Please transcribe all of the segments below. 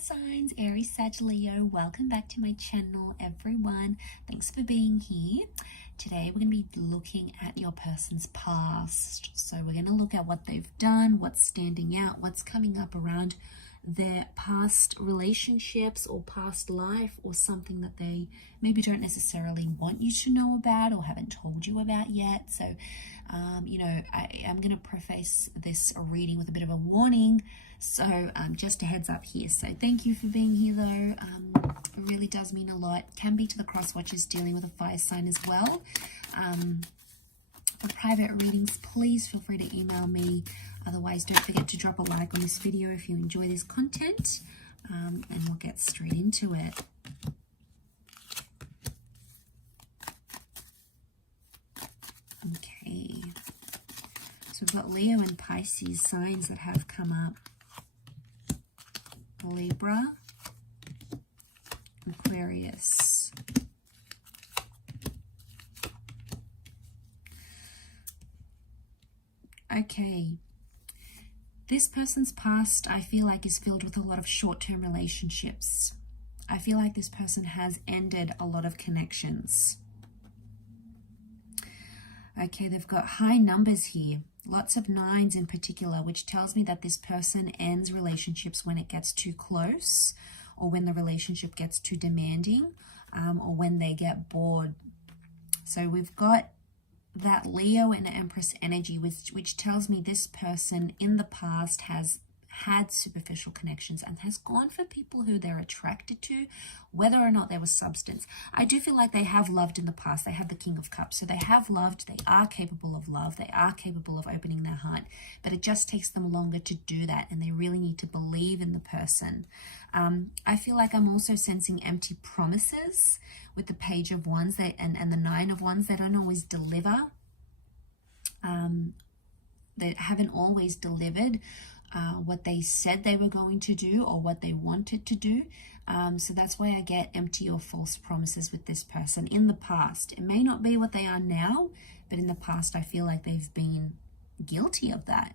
signs, Aries, Sag, Leo. Welcome back to my channel, everyone. Thanks for being here. Today we're going to be looking at your person's past. So we're going to look at what they've done, what's standing out, what's coming up around their past relationships or past life, or something that they maybe don't necessarily want you to know about or haven't told you about yet. So I'm going to preface this reading with a bit of a warning, so just a heads up here. So thank you for being here though. It really does mean a lot. Can be to the cross watchers dealing with a fire sign as well. For private readings, please feel free to email me. Otherwise, don't forget to drop a like on this video if you enjoy this content, and we'll get straight into it. Okay, so we've got Leo and Pisces signs that have come up. Libra, Aquarius. Okay, this person's past, I feel like, is filled with a lot of short-term relationships. I feel like this person has ended a lot of connections. Okay, they've got high numbers here, lots of 9s in particular, which tells me that this person ends relationships when it gets too close, or when the relationship gets too demanding, or when they get bored. So we've got that Leo and Empress energy, which tells me this person in the past has had superficial connections and has gone for people who they're attracted to, whether or not there was substance. I do feel like they have loved in the past. They have the King of Cups, so they have loved, they are capable of love, they are capable of opening their heart, but it just takes them longer to do that, and they really need to believe in the person. I feel like I'm also sensing empty promises with the Page of Wands and the 9 of Wands. They don't always deliver. They haven't always delivered what they said they were going to do or what they wanted to do. So that's why I get empty or false promises with this person in the past. It may not be what they are now, but in the past I feel like they've been guilty of that.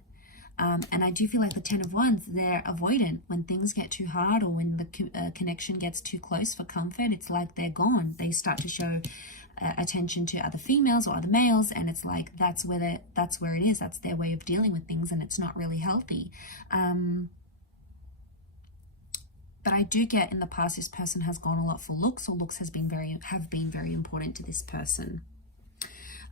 And I do feel like the 10 of Wands, they're avoidant. When things get too hard or when the connection gets too close for comfort, it's like they're gone. They start to show attention to other females or other males, and it's like that's where it is. That's their way of dealing with things, and it's not really healthy. But I do get in the past this person has gone a lot for looks, or looks have been very important to this person.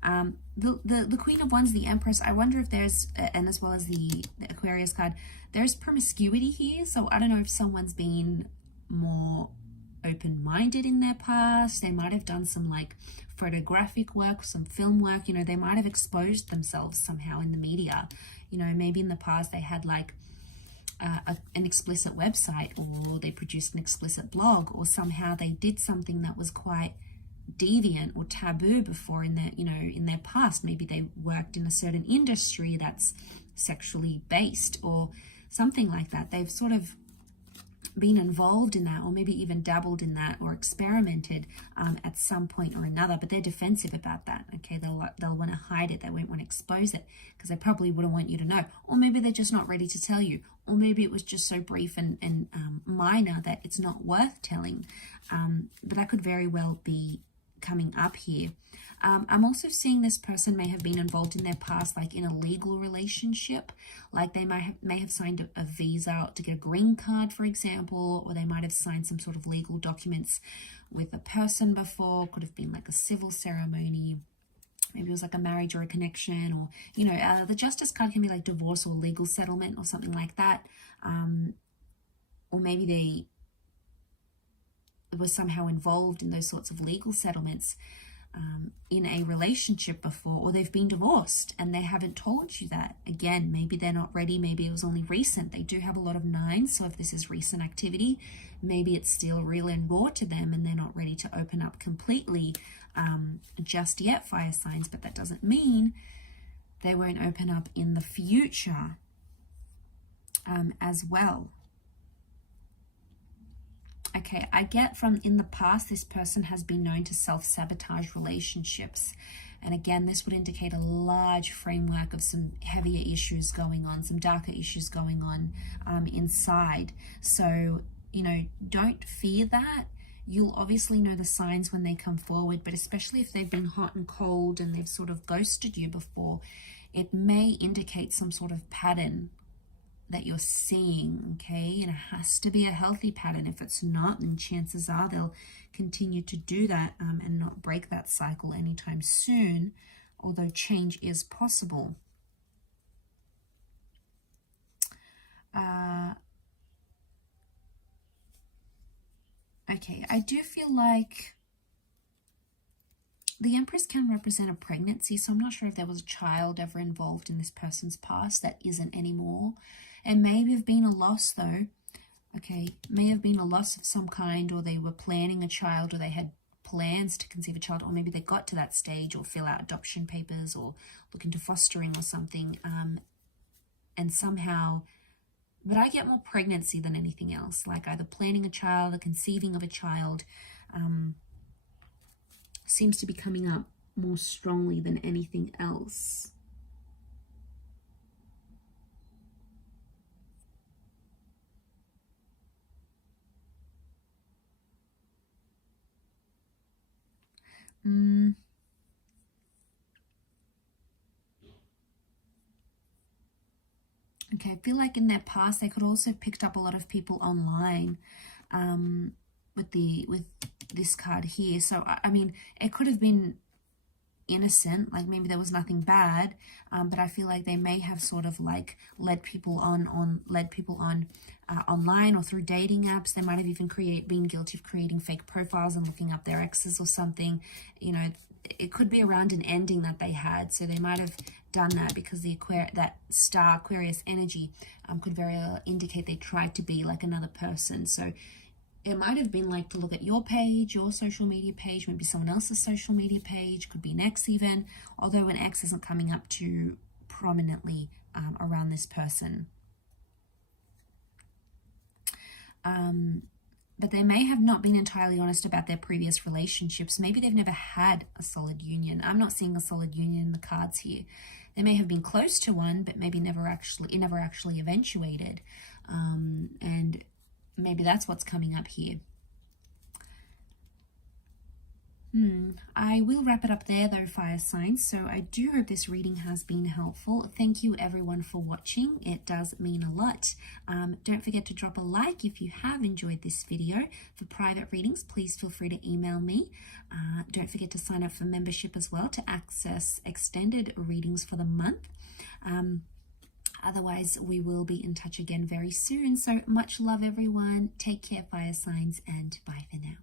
The Queen of Wands, the Empress, I wonder if there's, and as well as the Aquarius card, there's promiscuity here. So I don't know if someone's been more open-minded in their past. They might have done some like photographic work, some film work, they might have exposed themselves somehow in the media. Maybe in the past they had like an explicit website, or they produced an explicit blog, or somehow they did something that was quite deviant or taboo before in their past. Maybe they worked in a certain industry that's sexually based or something like that. They've sort of been involved in that, or maybe even dabbled in that, or experimented at some point or another, but they're defensive about that. Okay, they'll want to hide it. They won't want to expose it because they probably wouldn't want you to know, or maybe they're just not ready to tell you, or maybe it was just so brief and minor that it's not worth telling. But that could very well be coming up here. I'm also seeing this person may have been involved in their past, like in a legal relationship, like they may have signed a visa to get a green card, for example, or they might have signed some sort of legal documents with a person before. Could have been like a civil ceremony. Maybe it was like a marriage or a connection, or the Justice card can be like divorce or legal settlement or something like that. Or maybe they were somehow involved in those sorts of legal settlements in a relationship before, or they've been divorced and they haven't told you that. Again, maybe they're not ready, maybe it was only recent. They do have a lot of 9s, so if this is recent activity, maybe it's still real and raw to them and they're not ready to open up completely just yet, fire signs, but that doesn't mean they won't open up in the future as well. Okay, I get from in the past, this person has been known to self-sabotage relationships. And again, this would indicate a large framework of some heavier issues going on, some darker issues going on inside. So you know, don't fear that. You'll obviously know the signs when they come forward, but especially if they've been hot and cold and they've sort of ghosted you before, it may indicate some sort of pattern that you're seeing, okay? And it has to be a healthy pattern. If it's not, then chances are they'll continue to do that and not break that cycle anytime soon, although change is possible. Okay, I do feel like the Empress can represent a pregnancy, so I'm not sure if there was a child ever involved in this person's past that isn't anymore. It may have been a loss though. Okay, may have been a loss of some kind, or they were planning a child, or they had plans to conceive a child, or maybe they got to that stage, or fill out adoption papers, or look into fostering or something, and somehow, but I get more pregnancy than anything else, like either planning a child or conceiving of a child, seems to be coming up more strongly than anything else. Okay, I feel like in their past they could also have picked up a lot of people online with this card here. So I mean, it could have been innocent, like maybe there was nothing bad, but I feel like they may have sort of like led people on online or through dating apps. They might have even been guilty of creating fake profiles and looking up their exes or something. You know, it could be around an ending that they had, so they might have done that because that star Aquarius energy could very well indicate they tried to be like another person. So it might have been like to look at your page, your social media page, maybe someone else's social media page, could be an ex even, although an ex isn't coming up too prominently around this person. But they may have not been entirely honest about their previous relationships. Maybe they've never had a solid union. I'm not seeing a solid union in the cards here. They may have been close to one, but maybe it never actually eventuated. And maybe that's what's coming up here. I will wrap it up there though, fire signs. So I do hope this reading has been helpful. Thank you everyone for watching. It does mean a lot. Don't forget to drop a like if you have enjoyed this video. For private readings, please feel free to email me. Don't forget to sign up for membership as well to access extended readings for the month. Otherwise, we will be in touch again very soon. So much love everyone. Take care, fire signs, and bye for now.